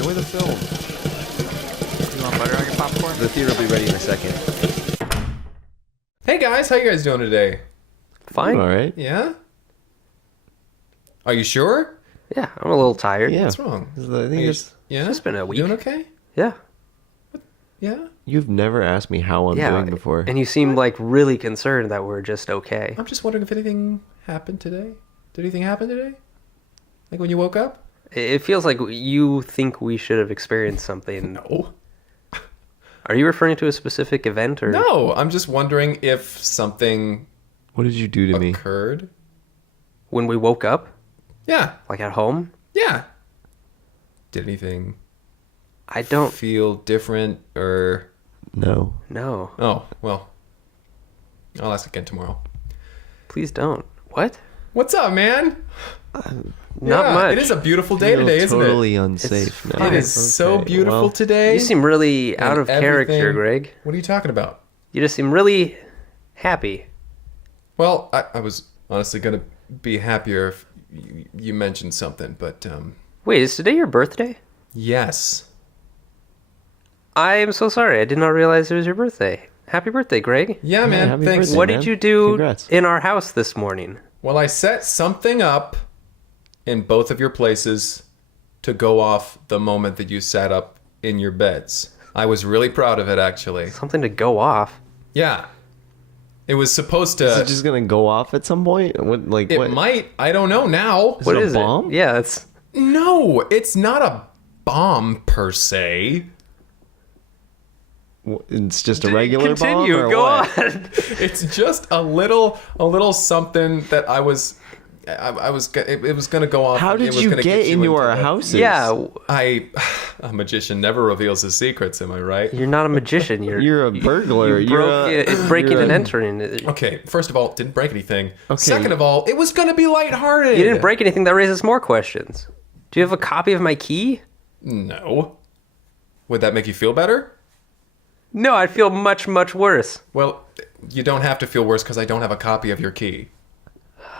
Enjoy the film. You want butter on your popcorn? The theater will be ready in a second. Hey guys, how you guys doing today? Fine. All right. Yeah? Are you sure? Yeah, I'm a little tired. Yeah. What's wrong? I think it's, Yeah? It's just been a week. Doing okay? Yeah. Yeah? you've never asked me how I'm doing before. And you seem like really concerned that we're just okay. I'm just wondering if anything happened today. Did anything happen today? Like when you woke up? It feels like you think we should have experienced something. No. Are you referring to a specific event or? No, I'm just wondering if something What did you do to me? occurred. When we woke up? Yeah. Like at home? Yeah. Did anything I don't feel different or... No. know. Oh, well. I'll ask again tomorrow. Please don't. What? What's up, man? Not much. It is a beautiful day Feel today, isn't totally it? unsafe It's now. It is so Okay, beautiful well, today. You seem really out and of character, everything- Greg. What are you talking about? You just seem really happy. Well, I was honestly going to be happier if you mentioned something, but Wait, is today your birthday? yes. I am so sorry. I did not realize it was your birthday. Happy birthday, Greg. Yeah, man. happy Thanks. birthday. What man. did you do Congrats. in our house this morning? Well, I set something up in both of your places to go off the moment that you sat up in your beds. I was really proud of it, actually. Something to go off. Yeah. It was supposed to... Is it just gonna go off at some point? What? Like it what? might. I don't know now. Is What it a is bomb? it? Yeah, it's No, it's not a bomb per se. It's just a regular Continue. bomb. Or Go what? on. It's just a little something that it was going to go off. How It did was you gonna get into our the- houses? Yeah, A magician never reveals his secrets, am I right? you're not a magician. You're a burglar. You You're broke a- it, breaking you're and a- entering. Okay, first of all, didn't break anything. Okay. Second of all, it was going to be lighthearted. You didn't break anything. That raises more questions. Do you have a copy of my key? No. Would that make you feel better? No, I'd feel much, much worse. Well, you don't have to feel worse because I don't have a copy of your key.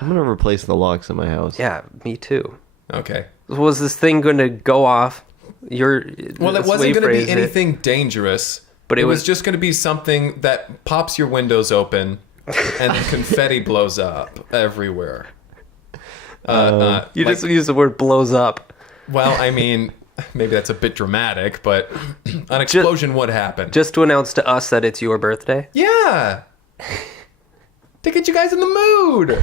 I'm gonna replace the locks in my house. Yeah, me too. Okay. Was this thing going to go off? Well, it that's the way wasn't you going to phrased be it. anything dangerous. But it it was was- just going to be something that pops your windows open and then confetti blows up everywhere. You just used the word blows up. Well, I mean, maybe that's a bit dramatic, but an explosion would happen. Just to announce to us that it's your birthday? Yeah. To get you guys in the mood.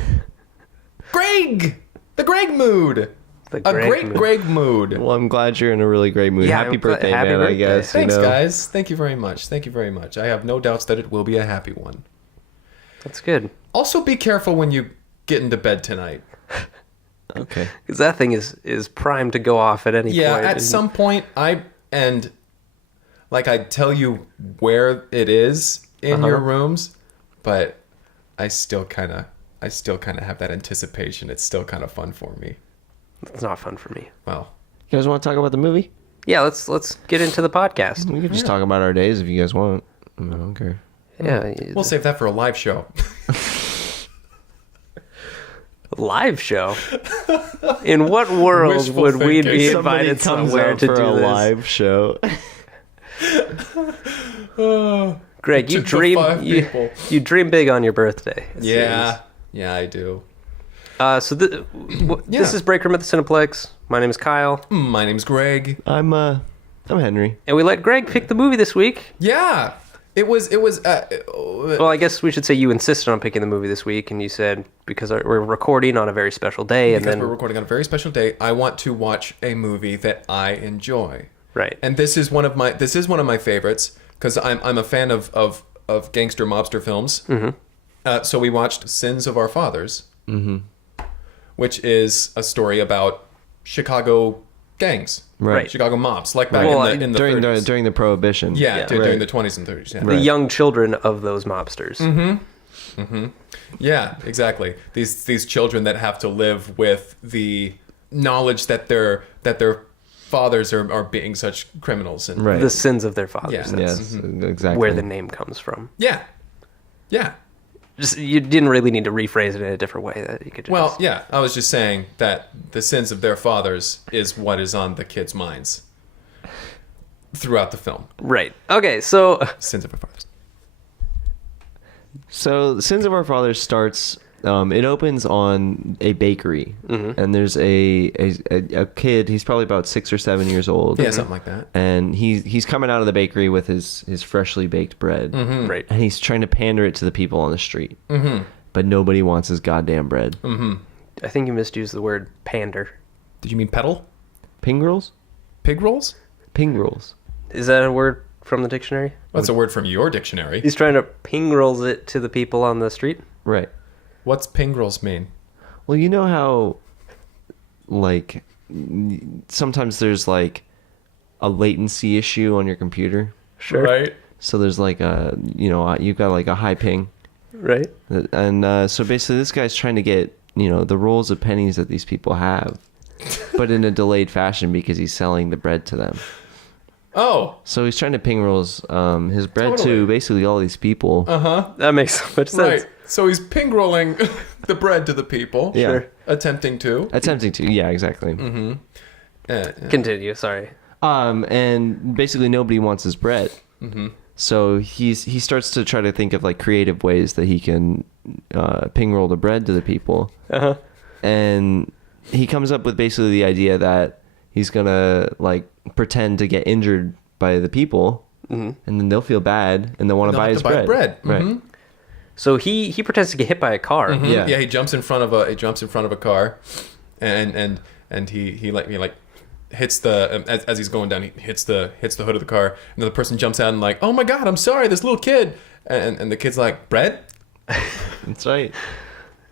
Greg! The Greg mood. The A Greg great mood. Greg mood. Well, I'm glad you're in a really great mood. Yeah, Happy I'm glad- birthday, happy man. I birthday. guess. Thanks, you know. guys. Thank you very much. Thank you very much. I have no doubts that it will be a happy one. That's good. Also, be careful when you get into bed tonight. Okay. Because that thing is primed to go off at any Yeah, point. at some point, I tell you where it is in your rooms, but I still kind of have that anticipation. It's still kind of fun for me. It's not fun for me. Well, You guys want to talk about the movie? Yeah, let's get into the podcast. We could just talk about our days if you guys want. I don't care. Yeah, we'll save that for a live show. live show. In what world Wishful would we thinking. be Somebody invited comes somewhere out to for do a this? live show. Greg, you To dream 5 people. you dream big on your birthday. it Yeah, I do. seems. So this is Break Room at the Cineplex. My name is Kyle, My name's Greg. I'm Henry. and we let Greg pick the movie this week. Yeah, it was. Well, I guess we should say you insisted on picking the movie this week, and you said because we're recording on a very special day, and Because then we're recording on a very special day, I want to watch a movie that I enjoy. right. And this is one of my favorites because I'm a fan of gangster mobster films. Mm-hmm. So we watched Sins of Our Fathers, which is a story about Chicago gangs, Right. Chicago mobs, like back Well, in the during 30s. during the Prohibition. during Right. the 20s and 30s. Yeah. The young children of those mobsters. Yeah, exactly. These children that have to live with the knowledge that their fathers are being such criminals and Right. The sins of their fathers. Yeah. That's Yes, exactly. where the name comes from. yeah. Just you didn't really need to rephrase it in a different way. That you could just, Well, I was just saying that the sins of their fathers is what is on the kids' minds. throughout the film. Right. Okay, so Sins of Our Fathers. So Sins of Our Fathers starts. It opens on a bakery, and there's a kid. He's probably about 6 or 7 years old. Yeah, something like that. And he's coming out of the bakery with his freshly baked bread. right. And he's trying to pander it to the people on the street. But nobody wants his goddamn bread. I think you misused the word pander. Did you mean pedal? Ping rolls? Pig rolls? Ping rolls. Is that a word from the dictionary? That's a word from your dictionary. He's trying to ping rolls it to the people on the street. Right. What's ping rolls mean? Well, you know how, like, sometimes there's, like, a latency issue on your computer? Sure. Right? So there's, like, you've got, like, a high ping. Right. And so basically this guy's trying to get, the rolls of pennies that these people have, but in a delayed fashion because he's selling the bread to them. Oh. So he's trying to ping rolls his bread Totally. to basically all these people. Uh-huh. That makes so much sense. Right. So he's ping rolling the bread to the people. Yeah. Sure. Attempting to. Attempting to. Yeah, exactly. Continue, sorry. And basically nobody wants his bread. So he starts to try to think of like creative ways that he can ping roll the bread to the people. Uh-huh. And he comes up with basically the idea that he's gonna like pretend to get injured by the people, and then they'll feel bad and they'll want to buy his bread. Right. So he pretends to get hit by a car. Yeah. Yeah, he jumps in front of a car, and he hits the as he's going down, he hits the hood of the car, and then the person jumps out and like, oh my god, I'm sorry, this little kid, and the kid's like, bread? That's right.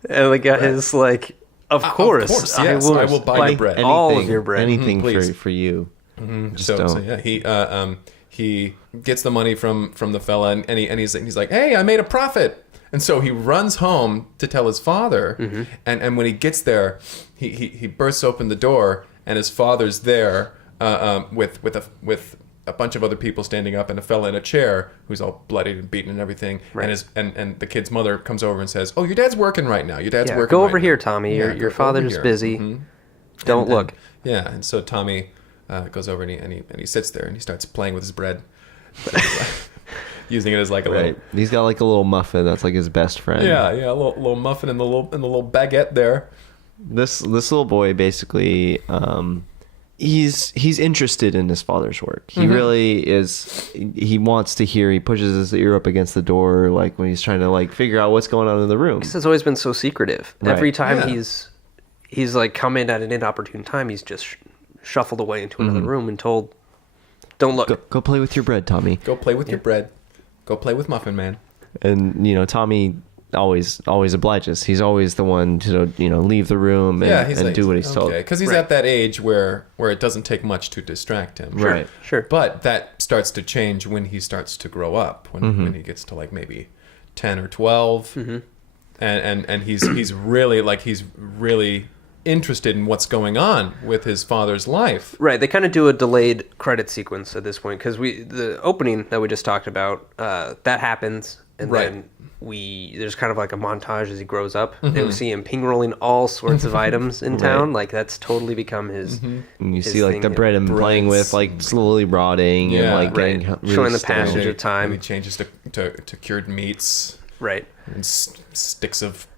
And the guy is like, of course, yes, I will buy your bread. all of your bread. Anything please. for you. Just So don't. yeah, he gets the money from the fella, and he's like, hey, I made a profit. And so he runs home to tell his father, and when he gets there, he bursts open the door, and his father's there with a bunch of other people standing up, and a fella in a chair who's all bloodied and beaten and everything. Right. And the kid's mother comes over and says, "Oh, your dad's working right now. Your dad's Yeah, working. go right over now." here, Tommy. Yeah, Your go over father's here. busy. Don't look. Yeah, and so Tommy goes over and he sits there and he starts playing with his bread, using it as like a Right. He's got like a little muffin that's like his best friend. little a little muffin and the little baguette there. This little boy basically he's interested in his father's work. He really is. He wants to hear. He pushes his ear up against the door like when he's trying to like figure out what's going on in the room. This has always been so secretive. Right. Every time Yeah. he's like come in at an inopportune time, he's just shuffled away into another room and told, "Don't look." Go play with your bread, Tommy. Go play with your bread. Go play with Muffin Man. And Tommy always obliges. He's always the one to leave the room and do what he's told. Because he's Right. at that age where it doesn't take much to distract him. Right. Sure. But that starts to change when he starts to grow up. When he gets to like maybe 10 or 12, and he's really interested in what's going on with his father's life. Right, they kind of do a delayed credit sequence at this point because the opening that we just talked about that happens, and Right. then there's kind of like a montage as he grows up, and we see him ping rolling all sorts of items in town. Like that's totally become his. And you his see like thing, the bread yeah. I'm playing with like slowly rotting and Yeah. like Right. getting really Showing the stale. passage of And time. he changes to cured meats Right. and sticks of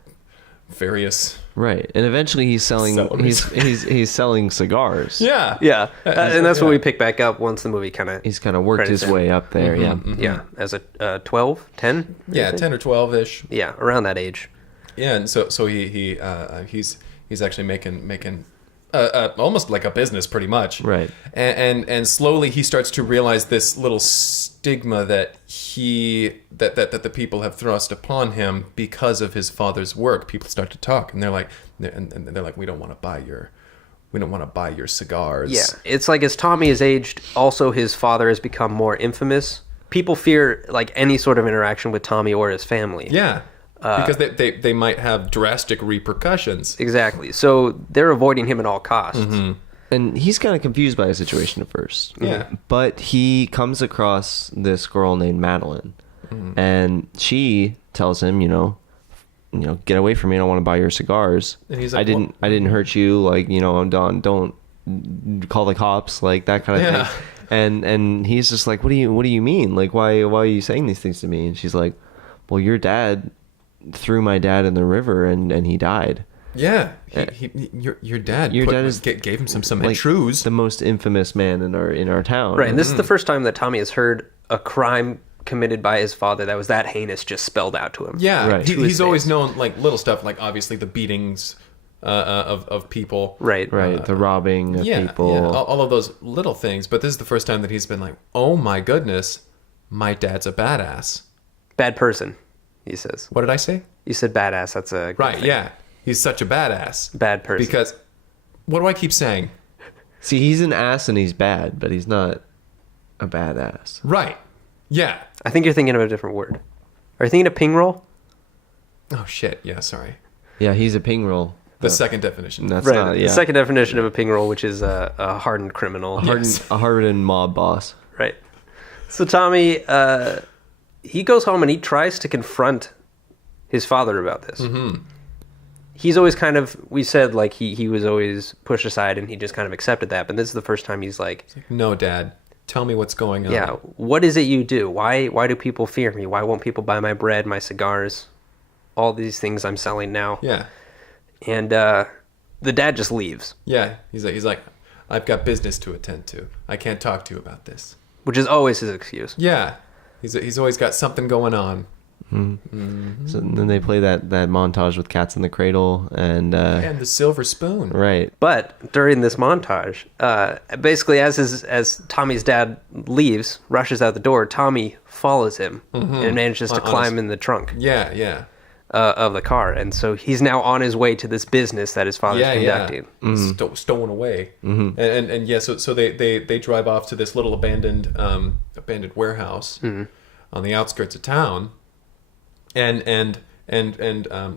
various. Right. And eventually he's selling Celeries. he's selling cigars. Yeah. Yeah, and that's what Yeah. we pick back up once the movie kind of. He's kind of worked Credits his in. way up there, yeah. Yeah, as a 12, 10? Yeah, 10 or 12-ish. Yeah, around that age. Yeah, and so he's actually making almost like a business pretty much. Right. And slowly he starts to realize this little stigma that that the people have thrust upon him because of his father's work. People start to talk, and they're like, we don't want to buy your cigars. Yeah, it's like as Tommy has aged, also his father has become more infamous. People fear like any sort of interaction with Tommy or his family. Yeah. Because they might have drastic repercussions. Exactly. So they're avoiding him at all costs. And he's kind of confused by the situation at first. Yeah. But he comes across this girl named Madeline. And she tells him, get away from me. I don't want to buy your cigars. And he's I like, didn't hurt you. Like, I'm done. Don't call the cops. Like that kind of Yeah. thing. And he's just like, what do you mean? Like, why are you saying these things to me? And she's like, well, your dad threw my dad in the river and he died. Yeah, your dad. Your dad gave him some like truths. the most infamous man in our town. Right, and this is the first time that Tommy has heard a crime committed by his father that was that heinous just spelled out to him. Yeah, Right. he's always known like little stuff, like obviously the beatings of people. Right. Right, the robbing of people. Yeah, all of those little things. But this is the first time that he's been like, oh my goodness, my dad's a badass. Bad person, he says. What did I say? You said badass. That's a good Right, thing. yeah. He's such a badass. Bad person. Because, what do I keep saying? See, he's an ass and he's bad, but he's not a badass. Right. Yeah. I think you're thinking of a different word. Are you thinking of ping roll? Oh, shit. Yeah, sorry. Yeah, he's a ping roll. The second definition. That's Right. not, yeah. The second definition of a ping roll, which is a hardened criminal. A hardened mob boss. Right. So Tommy, he goes home and he tries to confront his father about this. Mm-hmm. He's always kind of, we said like he was always pushed aside and he just kind of accepted that. But this is the first time he's like, No, Dad. Tell me what's going on. yeah, what is it you do? Why do people fear me? Why won't people buy my bread, my cigars, all these things I'm selling now? Yeah. And the dad just leaves, Yeah. He's like, I've got business to attend to. I can't talk to you about this. which is always his excuse. Yeah. He's always got something going on. So then they play that montage with Cats in the Cradle and And the silver spoon. right. But during this montage, basically as Tommy's dad leaves, rushes out the door, Tommy follows him and manages to climb in the trunk Yeah, yeah. of the car. And so he's now on his way to this business that his father's conducting. Stolen away. And yeah, so they drive off to this little abandoned warehouse on the outskirts of town. And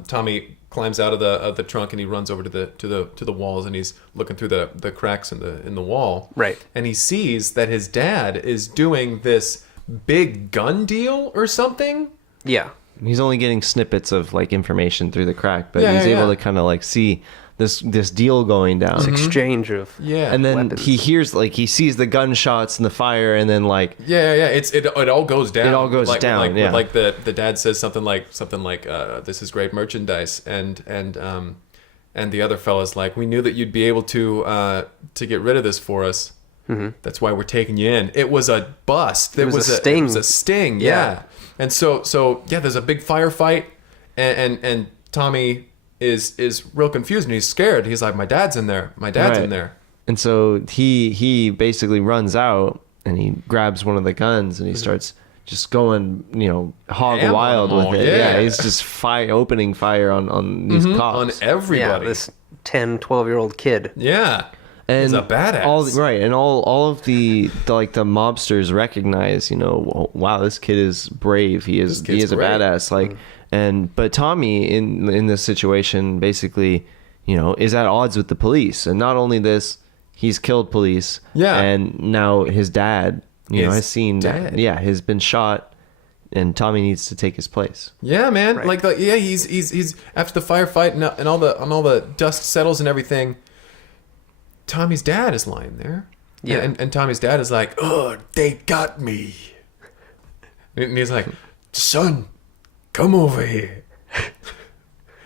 Tommy climbs out of the trunk and he runs over to the walls and he's looking through the cracks in the wall. Right. And he sees that his dad is doing this big gun deal or something. Yeah. He's only getting snippets of like information through the crack, but Yeah, he's yeah, able yeah. to kind of like see this deal going down. This exchange of Yeah. And then weapons. he hears like he sees the gunshots and the fire, and then like Yeah. It all goes down. It all goes down, Like, yeah. like the dad says something like this is great merchandise, and the other fella's like, we knew that you'd be able to get rid of this for us. That's why we're taking you in. It was a bust. It was a sting. It was a sting. Yeah. Yeah. And so yeah, there's a big firefight, and Tommy is real confused and he's scared. He's like, my dad's in there. My dad's Right. in there. And so he basically runs out and he grabs one of the guns and he starts just going, hog Ham wild on with them it. all, Yeah, yeah. he's just opening fire on these On cops. everybody. yeah, this 10, 12-year-old kid. Yeah. And He's a badass. all of the mobsters recognize, wow, this kid is brave. He is kid's a great. badass. But Tommy in this situation basically, is at odds with the police. And not only this, he's killed police. Yeah. And now his dad, Is has seen dead. has been shot, and Tommy needs to take his place. Yeah, man. Right. He's after the firefight and all the dust settles and everything. Tommy's dad is lying there. Yeah. And Tommy's dad is like, oh, they got me. And he's like, son, come over here.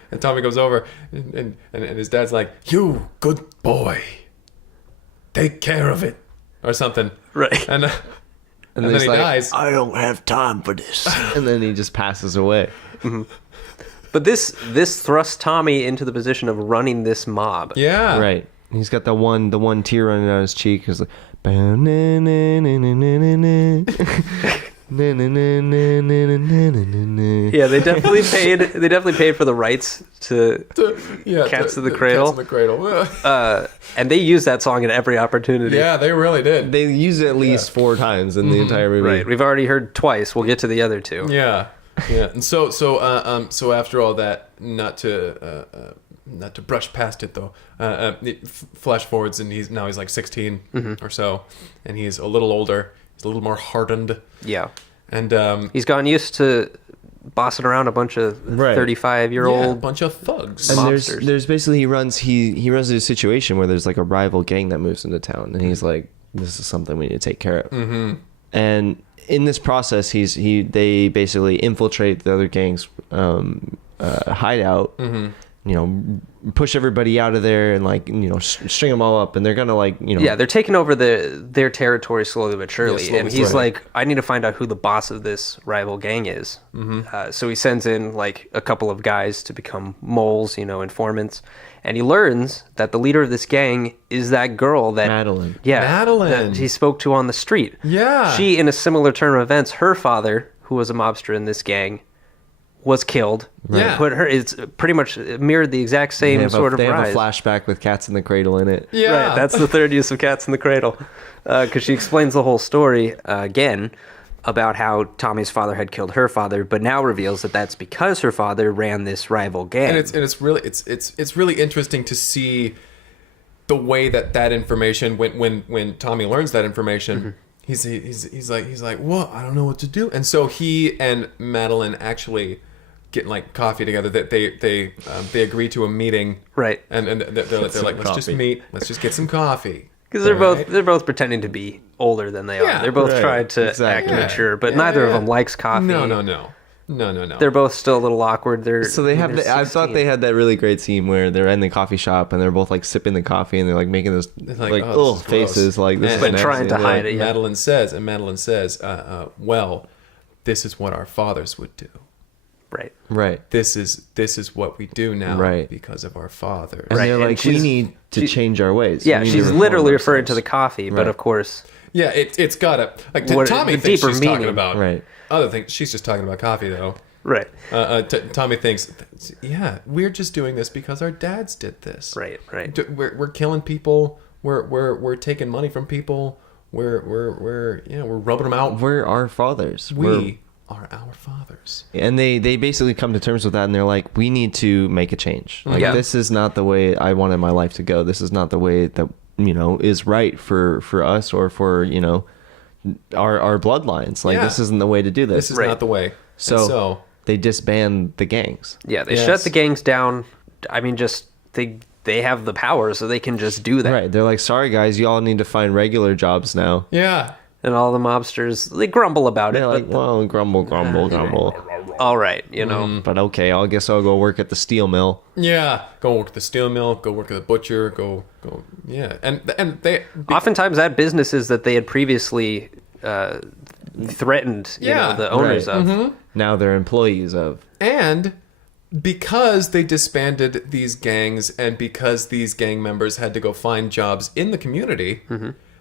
And Tommy goes over and his dad's like, you good boy. Take care of it. Or something. Right. And then he's he like, dies. I don't have time for this. And then he just passes away. But this thrusts Tommy into the position of running this mob. Yeah. Right. He's got the one tear running down his cheek. He's like, Yeah, they definitely paid. They definitely paid for the rights to Cats in the Cradle. Cats in the Cradle. and they use that song in every opportunity. Yeah, they really did. They use it at least 4 times in the entire movie. Right. We've already heard twice. We'll get to the other two. Yeah, yeah. And so after all that, not to brush past it though. Flash forwards, and he's like 16 or so, and he's a little older. He's a little more hardened. Yeah. And He's gotten used to bossing around a bunch of Right. 35-year-old. a bunch of thugs. And Mobsters. there's basically he runs into a situation where there's like a rival gang that moves into town, and he's like, this is something we need to take care of. Mm-hmm. And in this process, they basically infiltrate the other gang's hideout. Mm-hmm. You know, push everybody out of there and like, you know, string them all up, and they're gonna like, you know, yeah, they're taking over their territory slowly but surely. Yeah, slowly, and he's slowly. like, I need to find out who the boss of this rival gang is. Mm-hmm. So he sends in like a couple of guys to become moles, you know, informants, and he learns that the leader of this gang is that girl that Madeline. yeah, Madeline. that he spoke to on the street. Yeah. She, in a similar turn of events, her father, who was a mobster in this gang, was killed. Yeah. Put her. It's pretty much mirrored the exact same They have sort of they rise. have a flashback with Cats in the Cradle in it. Yeah. Right, that's the third use of Cats in the Cradle. Because she explains the whole story again about how Tommy's father had killed her father, but now reveals that that's because her father ran this rival gang. And it's really interesting to see the way that information when Tommy learns that information. Mm-hmm. He's like, well, I don't know what to do. And so he and Madeline actually get like coffee together. That they agree to a meeting. Right. And they're like, let's just meet. Let's just get some coffee. Because they're both pretending to be older than they are. Yeah. They're both Right, trying to exactly. act Yeah. mature, but Yeah, neither of yeah. them likes coffee. No. They're both still a little awkward. So they have. they're I thought 16. they had that really great scene where they're in the coffee shop and they're both like sipping the coffee and they're like making those like oh, this is faces gross. like this. And- is But nasty. trying to And hide like, it. Yeah. Madeline says, well, this is what our fathers would do. Right. Right. This is what we do now Right. because of our fathers. And Right, they're and like, we she's- need to change our ways. Yeah, We need to she's reform literally referring to ourselves. the coffee, but Right. of course, Yeah, it's got a like What- Tommy the thinks deeper she's talking meaning. about Right. other things. She's just talking about coffee though. right, Tommy thinks, yeah, we're just doing this because our dads did this. right. We're killing people. We're taking money from people. We're rubbing them out. We're our fathers. We are our fathers. And they basically come to terms with that, and they're like, we need to make a change. Like, Yeah. this is not the way I wanted my life to go. This is not the way that, you know, is right for us or for, you know, our bloodlines. Like, Yeah. this isn't the way to do this. This is Right. not the way. So, And so they disband the gangs. Yeah, they Yes. shut the gangs down. I mean, just they have the power, so they can just do that. Right. They're like, sorry, guys, you all need to find regular jobs now. yeah. And all the mobsters, they grumble about They're it. like, But well, grumble. all right, you know. But okay, I guess I'll go work at the steel mill. Yeah, go work at the steel mill. Go work at the butcher. Go. Yeah, and they. Oftentimes, at businesses that they had previously threatened, you Yeah, know, the owners right. of. Now they're employees of. And because they disbanded these gangs, and because these gang members had to go find jobs in the community,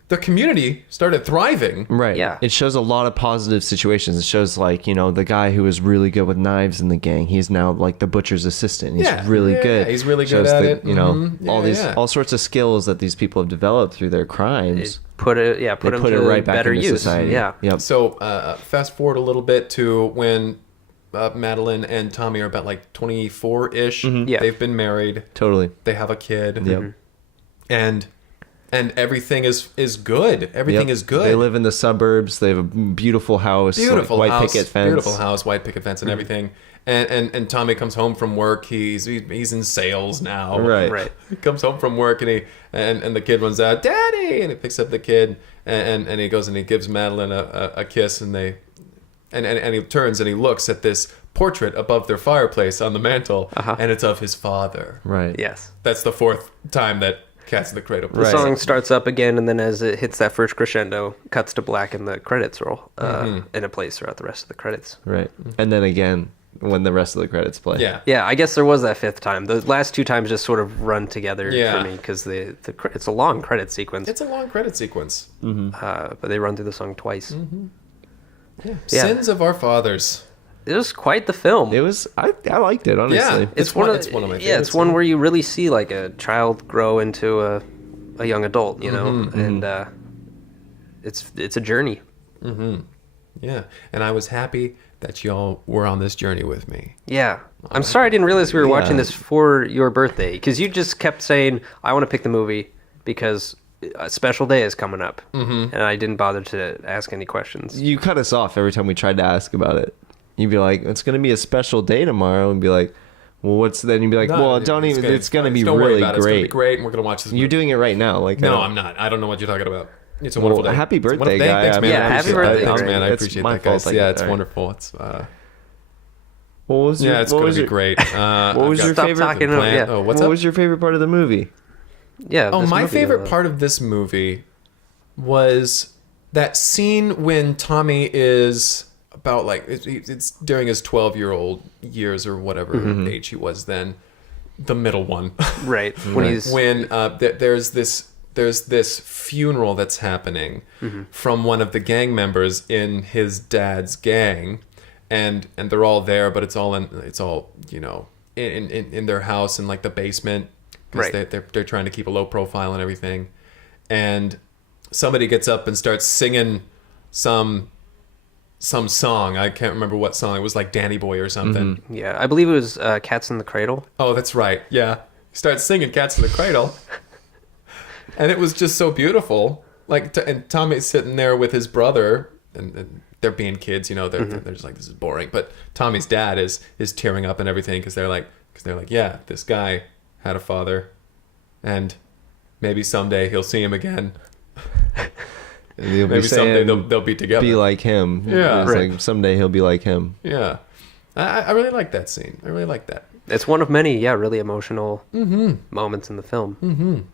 the community started thriving. Right. Yeah. It shows a lot of positive situations. It shows like, you know, the guy who was really good with knives in the gang, he's now like the butcher's assistant. He's really good. He's really good Shows at that, it. You know, Mhm. all Yeah, these yeah. all sorts of skills that these people have developed through their crimes. Put it, They put them put to it right back better into use. society. Yeah. Yep. So fast forward a little bit to when Madeline and Tommy are about like 24-ish. Yeah. They've been married. Totally. They have a kid. Yep. And everything is good. Everything Yep. is good. They live in the suburbs. They have a beautiful house. Beautiful white house, picket fence. Beautiful house, white picket fence, and everything. And Tommy comes home from work. He's in sales now. Right. Right. He comes home from work and the kid runs out, "Daddy!" and he picks up the kid and he goes and he gives Madeline a kiss and he turns and he looks at this portrait above their fireplace on the mantle and it's of his father. Right. Yes. That's the fourth time that Cats in the Cradle. The song starts up again, and then as it hits that first crescendo, cuts to black, and the credits roll, and it plays throughout the rest of the credits. Right. And then again, when the rest of the credits play. Yeah. Yeah, I guess there was that fifth time. The last two times just sort of run together Yeah. for me because it's a long credit sequence, It's a long credit sequence. but they run through the song twice. Yeah. Sins of Our Fathers. It was quite the film. It was. I liked it, honestly. Yeah. It's one of my yeah, it's favorites. one where you really see like a child grow into a young adult, you know, and it's a journey. Yeah. And I was happy that y'all were on this journey with me. Yeah. I'm sorry I didn't realize we were watching Yeah. this for your birthday because you just kept saying, I want to pick the movie because a special day is coming up. And I didn't bother to ask any questions. You cut us off every time we tried to ask about it. You'd be like, "It's going to be a special day tomorrow," and be like, "Well, what's then?" You'd be like, "Well, don't even. It's going to be don't worry really about it. It's gonna be great. great, and we're gonna watch this movie. You're doing it right now." Like, No, I'm not. I don't know what you're talking about. It's a wonderful day. Happy It's a birthday, wonderful day. guy. Thanks, man. Yeah, I happy appreciate birthday, that. Thanks, Greg. man. I It's appreciate my that, fault, guys. I Yeah, guess. it's All right. wonderful. It's What was your, yeah, it's what gonna was be your, great. What was your Stop favorite? talking. plan- Yeah. Oh, what's what up? was your favorite part of the movie? Yeah. Oh, this my movie, favorite part of this movie was that scene when Tommy is about like it's during his 12-year-old years or whatever age he was then, the middle one. Right. When he's when there's this funeral that's happening from one of the gang members in his dad's gang, and they're all there, but it's all you know in their house in like the basement, because Right. they're trying to keep a low profile and everything, and somebody gets up and starts singing some song. I can't remember what song. It was like Danny Boy or something. yeah, I believe it was Cats in the Cradle. Oh, that's right. Yeah. He starts singing Cats in the Cradle. And it was just so beautiful. Like, and Tommy's sitting there with his brother, and they're being kids, you know, they're just like, this is boring. But Tommy's dad is tearing up and everything, because they're like, yeah, this guy had a father, and maybe someday he'll see him again. And he'll be Maybe someday saying, they'll be together. be like him. Yeah. It's Right. like someday he'll be like him. Yeah. I really like that scene. I really like that. It's one of many, really emotional moments in the film.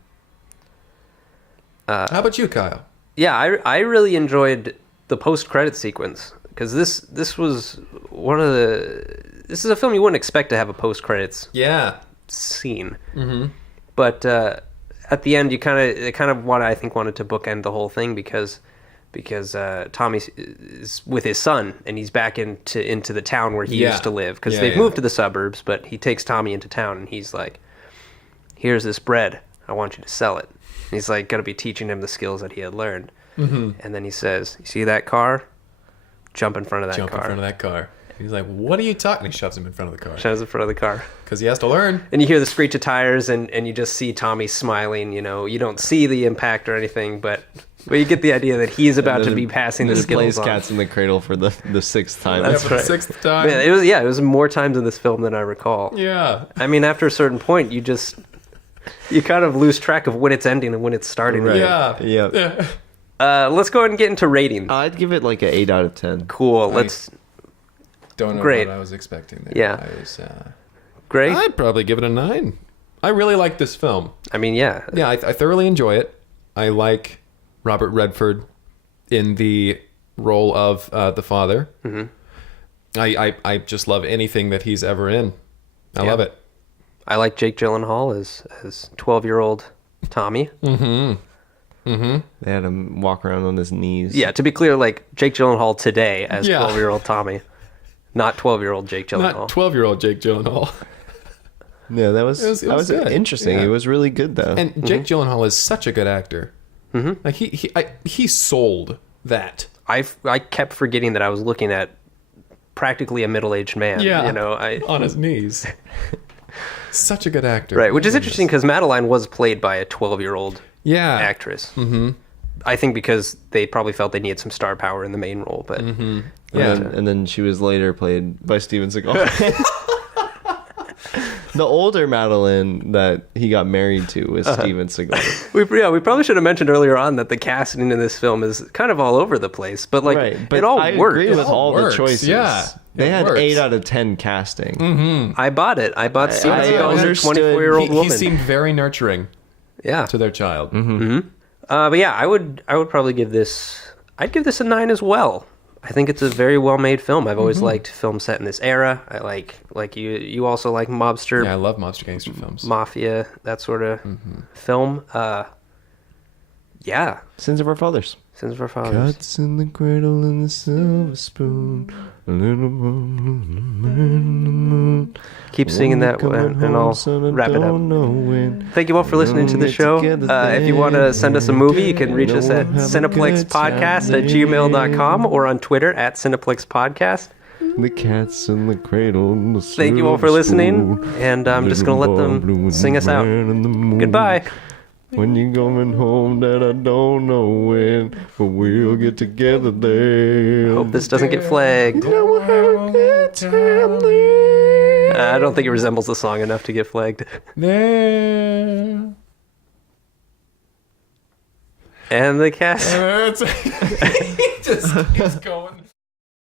How about you, Kyle? Yeah, I really enjoyed the post-credit sequence, because this was this is a film you wouldn't expect to have a post-credits Yeah. scene. But at the end, they kind of wanted to bookend the whole thing, because Tommy is with his son, and he's back into the town where he Yeah. used to live, because Yeah, they've yeah. moved to the suburbs, but he takes Tommy into town, and he's like, here's this bread, I want you to sell it. And he's like gonna be teaching him the skills that he had learned. And then he says, you see that car? Jump in front of that Jump car. in front of that car. He's like, what are you talking? He shoves him in front of the car. Shows in front of the car. Because he has to learn. And you hear the screech of tires, and you just see Tommy smiling. You know, you don't see the impact or anything, but you get the idea that he's about to be passing the He skills plays on. Cats in the Cradle for the sixth time. Yeah, That's for right. the sixth time. Man, it was more times in this film than I recall. Yeah. I mean, after a certain point, you kind of lose track of when it's ending and when it's starting. Right. Yeah. Yeah. Let's go ahead and get into rating. I'd give it like an 8 out of 10. Cool. Let's. Don't know Great. what I was expecting there. Yeah. I was, Great. I'd probably give it a 9. I really like this film. I mean, yeah. Yeah, I thoroughly enjoy it. I like Robert Redford in the role of the father. I just love anything that he's ever in. I love it. I like Jake Gyllenhaal as 12-year-old Tommy. They had him walk around on his knees. Yeah, to be clear, like Jake Gyllenhaal today as Yeah. 12-year-old Tommy, not 12-year-old Jake Gyllenhaal. Not 12-year-old Jake Gyllenhaal. Yeah, that was It was good. interesting. Yeah. It was really good though. And Jake Gyllenhaal is such a good actor. Like he sold that. I kept forgetting that I was looking at practically a middle-aged man. Yeah. You know, On his knees. Such a good actor. right, which is My interesting because Madeline was played by a 12-year-old Yeah. actress. I think because they probably felt they needed some star power in the main role, but Yeah. And then she was later played by Steven Seagal. The older Madeline that he got married to was Steven Seagal. we probably should have mentioned earlier on that the casting in this film is kind of all over the place, but like Right, but it all I works. agree with all works, the choices. yeah. They It had works. 8 out of 10 casting. I bought it. I bought Steven I Seagal as a understood. 24-year-old He woman. seemed very nurturing Yeah. to their child. But yeah, I would probably give this. I'd give this a 9 as well. I think it's a very well made film. I've always liked films set in this era. I like you. You also like mobster, Yeah, I love monster gangster films. mafia, that sort of film. Yeah, Sins of Our Fathers. Sins of Our Fathers. Cats in the cradle and the silver spoon. A little moon. Keep singing that, and I'll wrap it up. Thank you all for listening to the show. If you want to send us a movie, you can reach us at cineplexpodcast@gmail.com or on Twitter at cineplexpodcast. The cats in the cradle. And the Thank you all for silver listening, spoon. and I'm just going to let them sing us out. Goodbye. When you're coming home that I don't know when, but we'll get together there. Hope this doesn't get flagged. I I don't think it resembles the song enough to get flagged. There And the cat. He just keeps going.